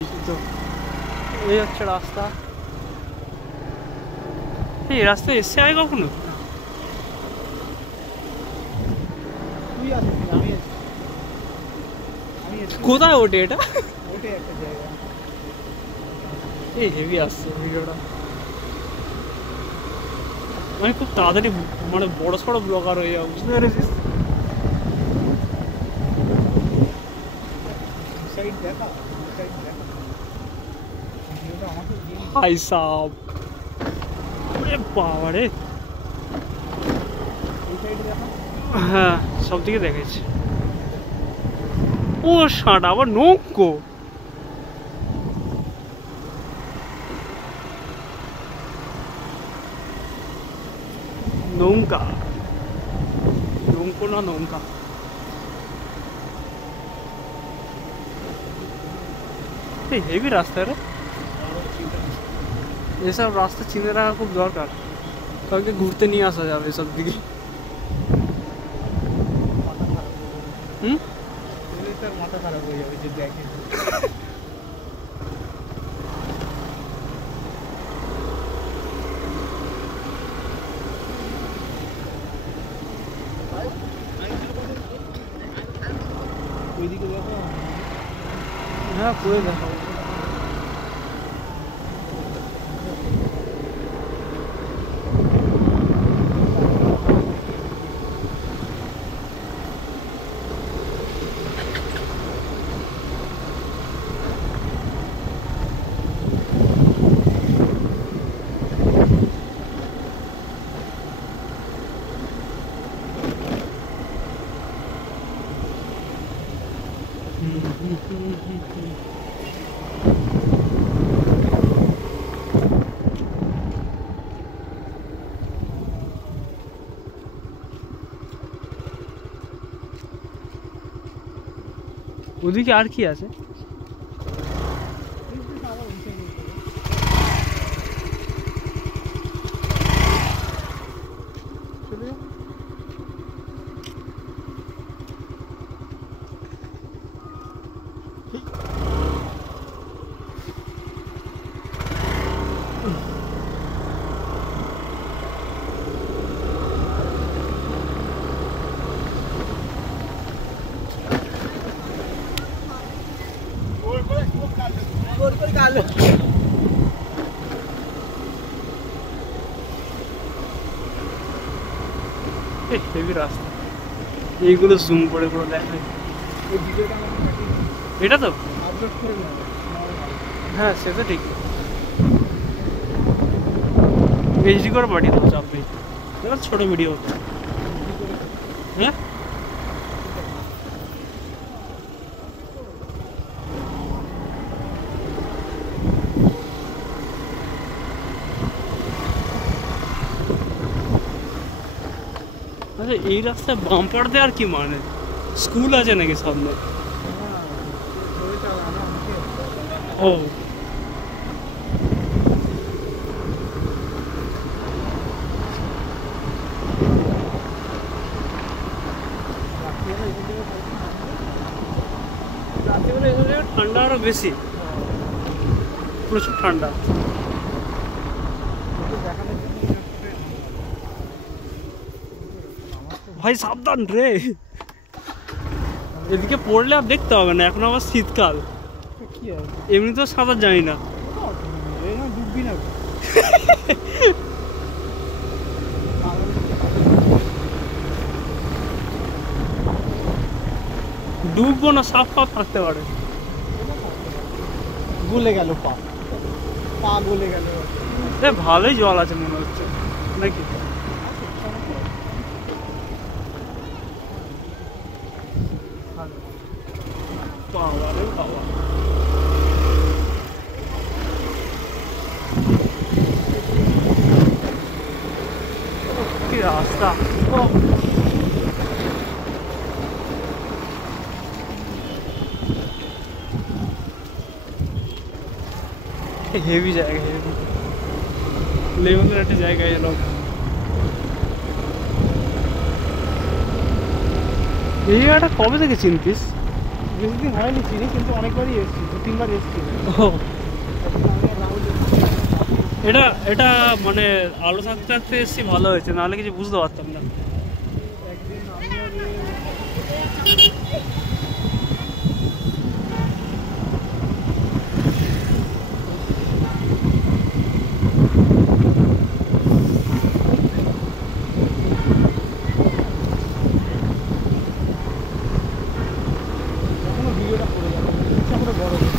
তো এই হচ্ছে রাস্তা। এই রাস্তায় এসছে আগে কখনো? কোথায় ওঠে এটা? এই হেভি আসছে ভিডিওটা। মানে খুব তাড়াতাড়ি মানে বড় সড়ো ব্লগার হয়ে যাও, বুঝতে পেরেছিস? হাই সাব, বাবা রে। হ্যাঁ, সব দিকে দেখেছি। ও ষাট আবার নৌকো। নৌকা, নৌকো না নৌকা। এই হেভি রাস্তা রে। এসব রাস্তা চিনে রাখা খুব দরকার, কাউকে ঘুরতে নিয়ে আসা যাবে এসব দিকে। মাথা খারাপ হয়ে যাবে যে দেখে। ওইদিকে দেখো। হ্যাঁ, পুরো দেখো। ওদিকে আর কি আছে? হেভি রাস্তা, এইগুলো জুম করে করে দেখায়। এটা তো হ্যাঁ, সে তো ঠিক। এইচডি করে পাঠিয়ে দেবো, চাপ নেই। ছোট ভিডিও হতো। হ্যাঁ, আচ্ছা এই রাস্তায় বাম্পার দেওয়ার কি মানে? স্কুল আছে নাকি সামনে? ও, ঠান্ডা আরো বেশি, প্রচুর ঠান্ডা। ভাই সাবধান রে, এদিকে পড়লে আর দেখতে হবে না। এখন আবার শীতকাল, এমনি তো সাঁতার জানি না। ডুববো না, সাপ ফাপ থাকতে পারে। গলে গেল পা, পা গলে গেল। ভালোই জল আছে মনে হচ্ছে নাকি? বাবা রে বাবা, কি রাস্তা। হেভি জায়গা, হেভি লেভেলের একটা জায়গায় এলো। এই জায়গাটা কবে থেকে চিনতিস? বেশি দিন হয়নি চিনি, কিন্তু অনেকবারই এসেছি। তিনবার এসেছি ও এটা এটা মানে আলো থাকতে থাকতে এসছি, ভালো হয়েছে, নাহলে কিছু বুঝতে পারতাম না। একদিন আমি আর